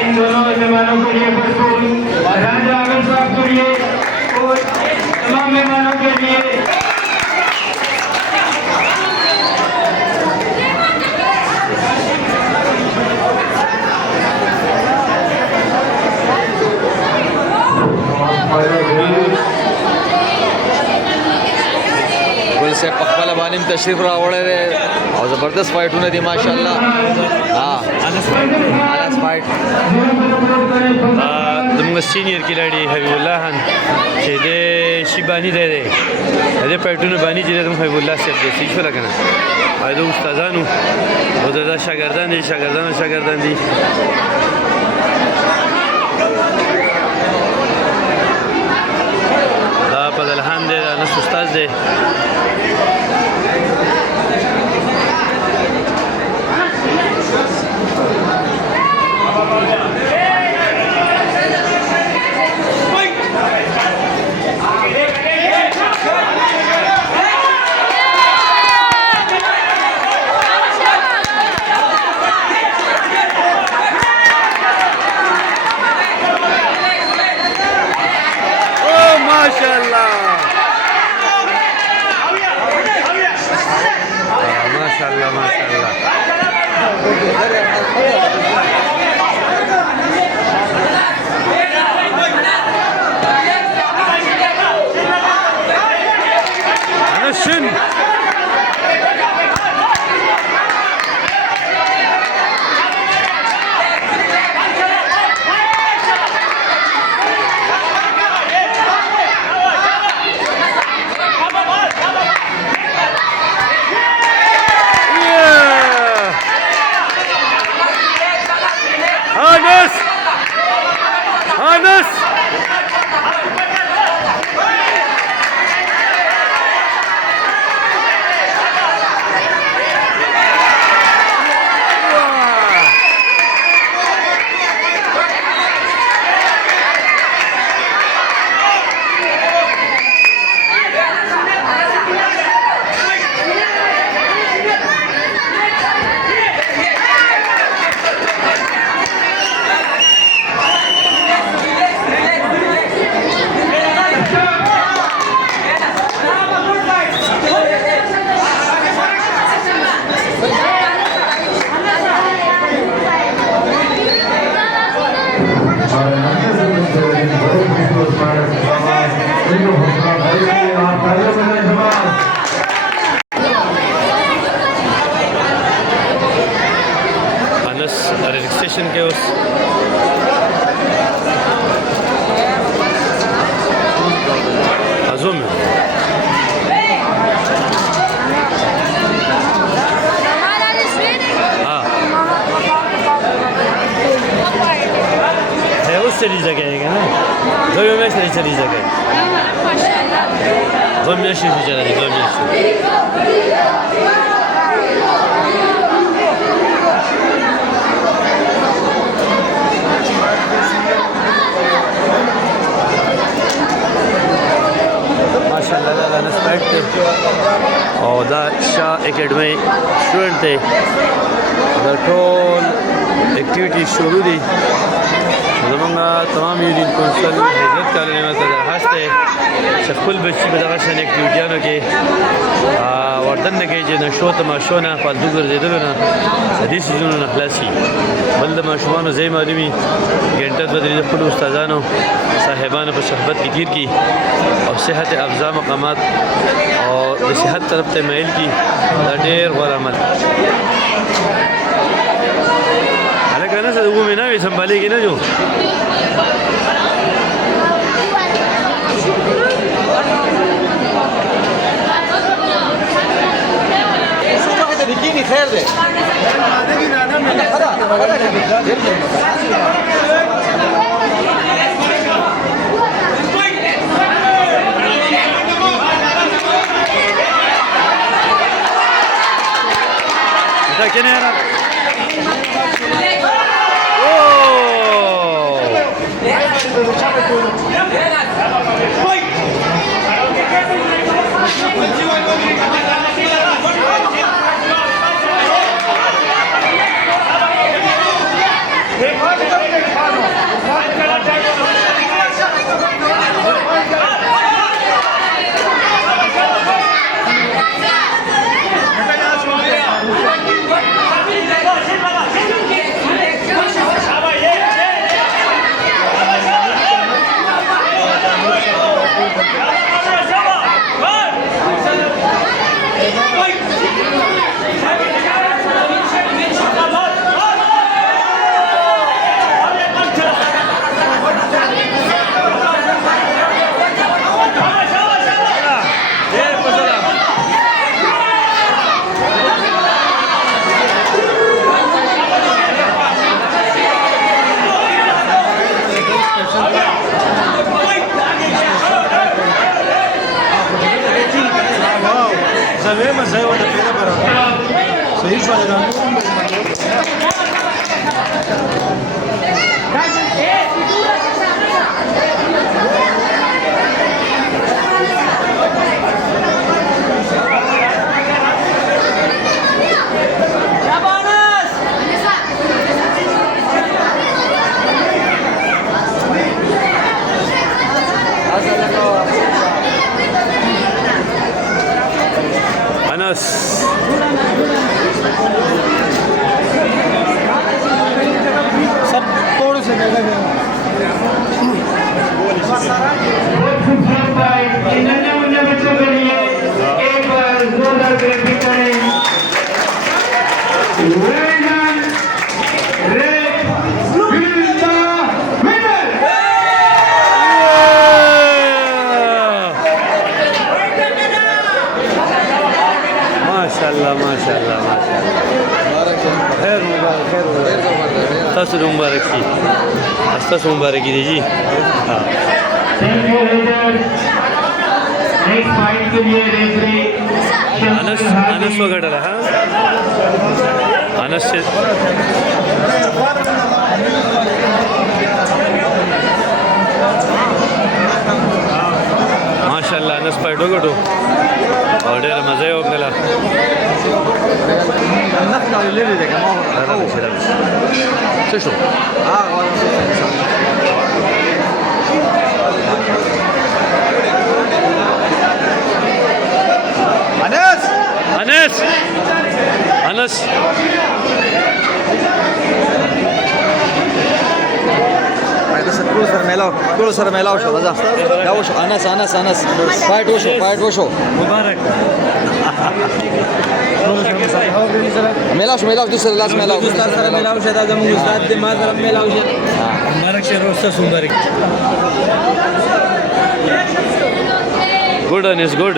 इन दोनों मेहमानों के लिए भरपूर राजा आमिर साहब के लिए और तमाम मेहमानों के लिए गुल से पकवाला बानिम तशरीफ रावड़े रे और ज़बरदस्त फाइट होने दी माशाल्लाह हाँ आलस फाइट زموږ سینیر کلاړي حبیب الله خان چې د شی بانی دی د پټونو بانی چې د حبیب الله صاحب د شي شو لګنه د استادانو او د شاګردان دي دا په دلهان دی دا نس استاد دی रिलैक्सेशन के उस अजूम है उस चली जगह है ना दो में चली जगह दो में चला दी 2 मिनट माशाल्लाह دا نسبت او دا شاه اکیډمي سټوډنټ دی دا ټول اکټیویټي شروع دي زمونږ تمام یونین کونسل حضرت کالونی ماته درخواست دی چې خپل بچي په دغه شان اکټیویټیانو کې وردن نه کوي چې نشو تماشو نه فالتو ګرځېدلو نه د دې سیزونو نه خلاص شي بل د ماشومانو ځای معلومي ګنټه دوه درې د خپلو استادانو صاحبانو په صحبت کې تیر کړي او صحت افزا مقامات او د صحت طرف ته میل کړي دا ډېر غوره عمل هلکه نه څه د ومې نه وي سنبھالېږي نه جو अनस सब तोड़ से बहुत खूबसूरत फाइट इन नन्हे बच्चों के लिए एक बार जोरदार ग्रेफिक करें well done red will the winner माशाल्लाह माशाल्लाह माशाल्लाह खैर मुबारक खैर तस्वीर मुबारक की तस्वीर मुबारक की जी हाँ thank you readers next fight के लिए रेफरी अनस अनस वगैरह हाँ अनस से माशाल्लाह अनस पाइटो गटो और डेर मजा है आपल्याला شو أنس أنس أنس كله سر ميلاو شو رضا لا وشو أنس فايت وشو مبارك ميلاوش دوسر لازم ميلاوش ميلاوش هذا زمون استاد ما ضرب ميلاوش مبارك شير استاذ مبارك good Anis good